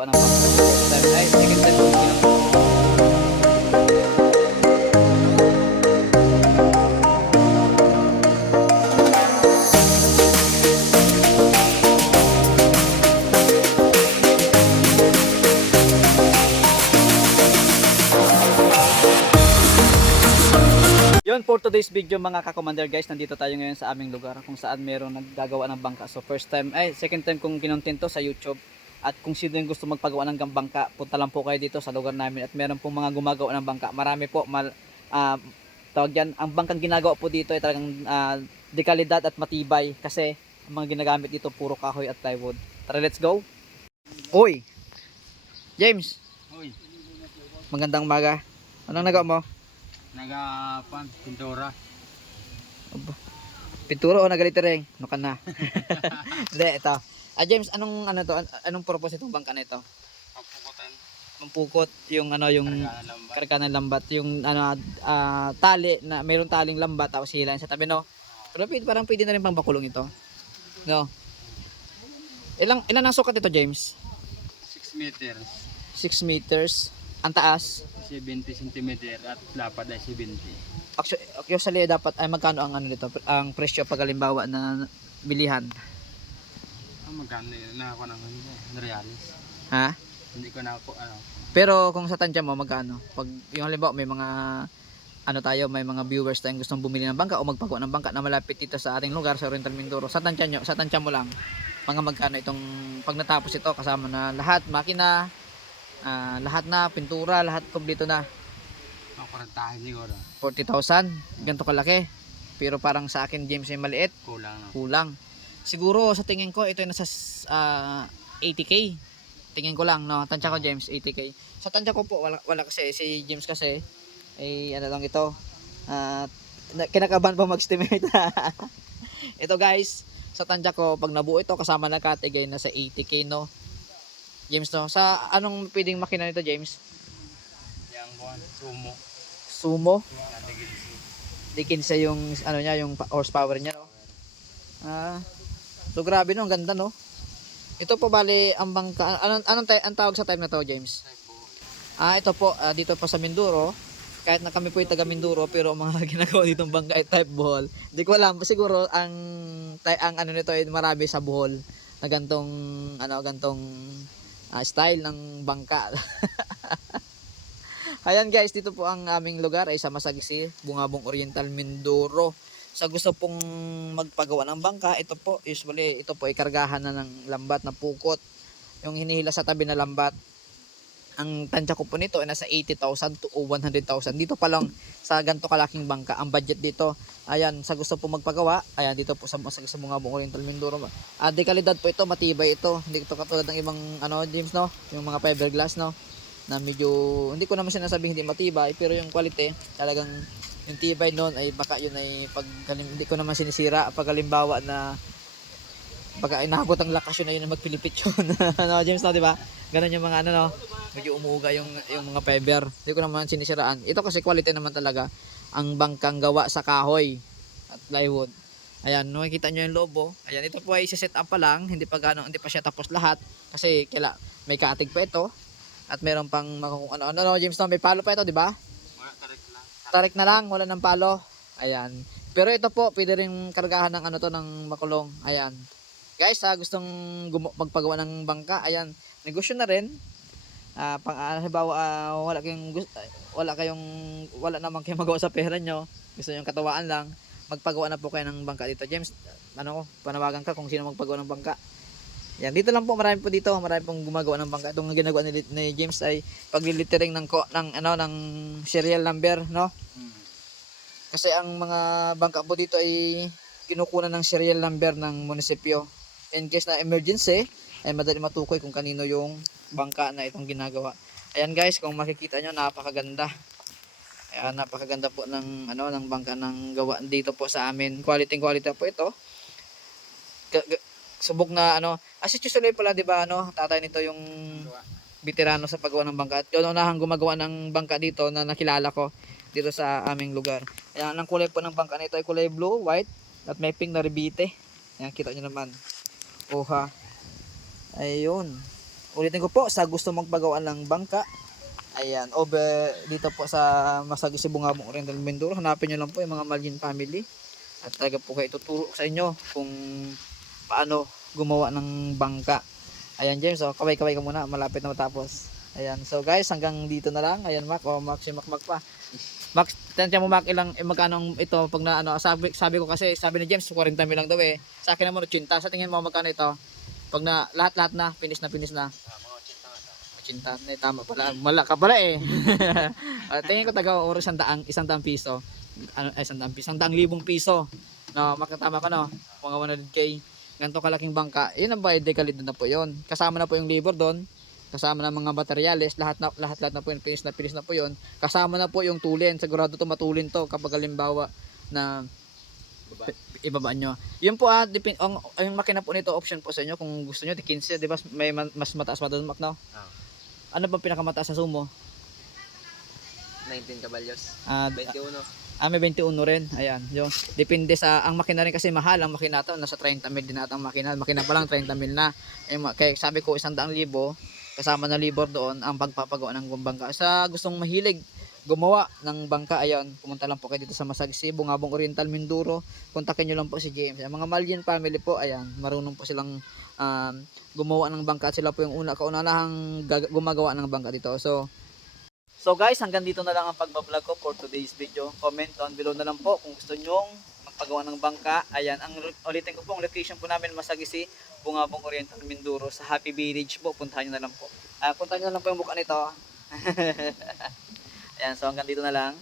Ano. Yun for today's video mga ka-commander guys, nandito tayo ngayon sa aming lugar kung saan meron naggagawa ng bangka. So first time, ay second time kong kinontent to sa YouTube. At kung sino yung gusto magpagawa ng bangka, punta lang po kayo dito sa lugar namin at meron pong mga gumagawa ng bangka. Marami po, mal, ah, tawag yan, ang bangkang ginagawa po dito ay talagang ah, dekalidad at matibay kasi ang mga ginagamit dito puro kahoy at plywood. Tara, let's go! Uy! James! Uy, Magandang umaga. Anong nagawa mo? nagapan, pintura. Pintura o nagalitering? No ka na. Hindi, ito. Ah, James, anong ano to? An- Anong purpose itong bangka na ito? Pagpukutan, Mampukot yung ano yung karga ng lambat. yung ano ah, tali na mayroong taling lambat tapos hilahin sa tabi no. Pero pwede, parang pwede na rin pang bakulong ito. No. Ilang ilan ang sukat ito, James? 6 meters, 6 meters. Ang taas. 70 cm at lapad ay 70. Actually, usually dapat ay magkano ang ano nito, ang presyo pag halimbawa na bilihan. Ah, magkano yun? Nakakuha ng ano, Reales. Ha? Hindi ko nakakuha, ano. Pero kung sa tansya mo, magkano? Pag yung halimbawa may mga ano tayo, may mga viewers tayong gustong bumili ng bangka o magpagawa ng bangka na malapit dito sa ating lugar sa Oriental Mindoro. Sa tansya nyo, sa tansya mo lang, mga magkano itong pag natapos ito kasama na lahat, makina, ah, lahat na, pintura, lahat kompleto na. Ang kurantahin siguro. 40,000, ganito kalaki. Pero parang sa akin, James, ay maliit, Kulang no. kulang. Siguro sa tingin ko, ito ay nasa ah, 80k. Tingin ko lang, no? Tansya ko, James, 80k. Sa tansya ko po, wala, wala kasi, si James kasi, ay ano lang ito, na- kinakabahan pa mag-estimate. ito guys, sa tansya ko, pag nabuo ito, kasama na katigay, nasa 80k, no? James, no? Sa anong pwedeng makina nito, James? Yang buwan, sumo. Sumo? Dikin sa yung, ano niya, yung horsepower niya, no? Ah, so grabe no, ang ganda, no? Ito po bali ang bangka, anong, anong ang tawag sa time na to, James? Ah, ito po, ah, dito po sa Minduro, kahit na kami po ay taga Minduro, pero ang mga ginagawa ditong bangka ay type Bohol. Hindi ko alam, siguro ang, ang ano nito ay marami sa Bohol na gantong, ano, gantong ah, style ng bangka. Ayan guys, dito po ang aming lugar ay sa Masagisi, Bungabong Oriental, Mindoro. Sa gusto pong magpagawa ng bangka, ito po, usually ito po ay kargahan na ng lambat na pukot. Yung hinihila sa tabi na lambat. Ang tansya ko po nito ay nasa 80,000 to 100,000. Dito pa lang sa ganto kalaking bangka. Ang budget dito, ayan, sa gusto po magpagawa, ayan, dito po sa, sa, sa Bungabong Oriental, Mindoro. Ah, de kalidad po ito, matibay ito. Hindi ito katulad ng ibang, ano, James, no? Yung mga fiberglass, no? Na medyo hindi ko naman sinasabing hindi matibay pero yung quality talagang yung tibay noon ay baka yun ay pag hindi ko naman sinisira pag halimbawa na baka inabot ang lakas yun na magpilipit yun ano James no di ba ganun yung mga ano no medyo umuuga yung yung mga fiber hindi ko naman sinisiraan ito kasi quality naman talaga ang bangkang gawa sa kahoy at plywood Ayan, nakikita nyo yung lobo. Ayan, ito po ay set up pa lang. Hindi pa gano, hindi pa siya tapos lahat. Kasi kila, may kaatig pa ito. At meron pang makukung ano, ano, no, James, no, may palo pa ito, di ba? Karik lang. Tarik na lang, wala ng palo. Ayan. Pero ito po, pwede rin kargahan ng ano to, ng makulong. Ayan. Guys, ha, gustong gumo- magpagawa ng bangka, ayan, negosyo na rin. Ah, pang ah, halimbawa, ah, wala kayong ah, wala kayong wala naman kayong magawa sa pera nyo. Gusto niyo katawaan lang. Magpagawa na po kayo ng bangka dito. James, ano ko, panawagan ka kung sino magpagawa ng bangka. Yan, dito lang po marami po dito, marami pong gumagawa ng bangka. Itong ginagawa ni, ni James ay paglilitering ng ng ano ng serial number, no? Kasi ang mga bangka po dito ay kinukunan ng serial number ng munisipyo. In case na emergency, ay madali matukoy kung kanino yung bangka na itong ginagawa. Ayan guys, kung makikita nyo, napakaganda. Ayan, napakaganda po ng ano ng bangka ng gawa dito po sa amin. Quality quality po ito. Subok na ano, as usually pala 'di ba ano, tatay nito yung veterano sa paggawa ng bangka. At yun unahang gumagawa ng bangka dito na nakilala ko dito sa aming lugar. Ayan, ang kulay po ng bangka nito ay kulay blue, white, at may pink na rebite. Ayan, kita nyo naman. Oha. Ayun. Ulitin ko po, sa gusto magpagawa ng bangka, ayan, over dito po sa Masagisi Bungabong Oriental Mindoro, hanapin nyo lang po yung mga Malin family. At talaga po kayo ituturo sa inyo kung paano gumawa ng bangka. Ayan James, oh, kaway-kaway ka muna, malapit na matapos. Ayan, so guys, hanggang dito na lang. Ayan Mac, oh Mac, si Mac Mac pa. Max, tansya mo Mac, ilang, eh, magkano ang ito pag na ano, sabi, sabi ko kasi, sabi ni James, 40 mil lang daw eh. Sa akin naman 80. Sa tingin mo magkano ito? Pag na lahat-lahat na, finish na finish na. Cinta, na tama pala. Mala ka pala eh. Ah, tingin ko taga oras isang daang, isang daang piso. Ano, eh, isang daang piso, isang daang libong piso. No, makatama ka no. Mga 100k. Ganito kalaking bangka. Yun ang bayad dekalid na po yun. Kasama na po yung labor doon. Kasama na mga materyales, lahat na lahat lahat na po yung finish na finish na po yun. Kasama na po yung tulin. Sigurado to matulin to kapag halimbawa na ibaba nyo. Yun po ah, depend, ang, ang makina po nito option po sa inyo kung gusto nyo, di 15, di ba? May ma- mas mataas pa doon, Mac, no? Ah. Ano ba pinakamataas sa sumo? 19 kabalyos. Ah, 21. Ah, may 21 rin. Ayan, yun. Depende sa, ang makina rin kasi mahal. Ang makina to, nasa 30 mil din ata ang makina. Makina pa lang, 30 mil na. Eh, kaya sabi ko, isang daang libo, kasama na libor doon, ang pagpapagawa ng bangka. Sa gustong mahilig, gumawa ng bangka, ayan, pumunta lang po kayo dito sa Masagsi, Bungabong Oriental, Minduro. Kontakin nyo lang po si James. Ang mga Malian family po, ayan, marunong po silang um, gumawa ng bangka sila po yung una, kaunanahang gumagawa ng bangka dito. So, So guys, hanggang dito na lang ang pagbablog ko for today's video. Comment down below na lang po kung gusto nyong magpagawa ng bangka. Ayan, ang ulitin ko po, ang location po namin Masagisi, Bungabong Oriental, Mindoro sa Happy Village po. Puntahan nyo na lang po. Ah, puntahan nyo na lang po yung buka nito. Ayan, so hanggang dito na lang.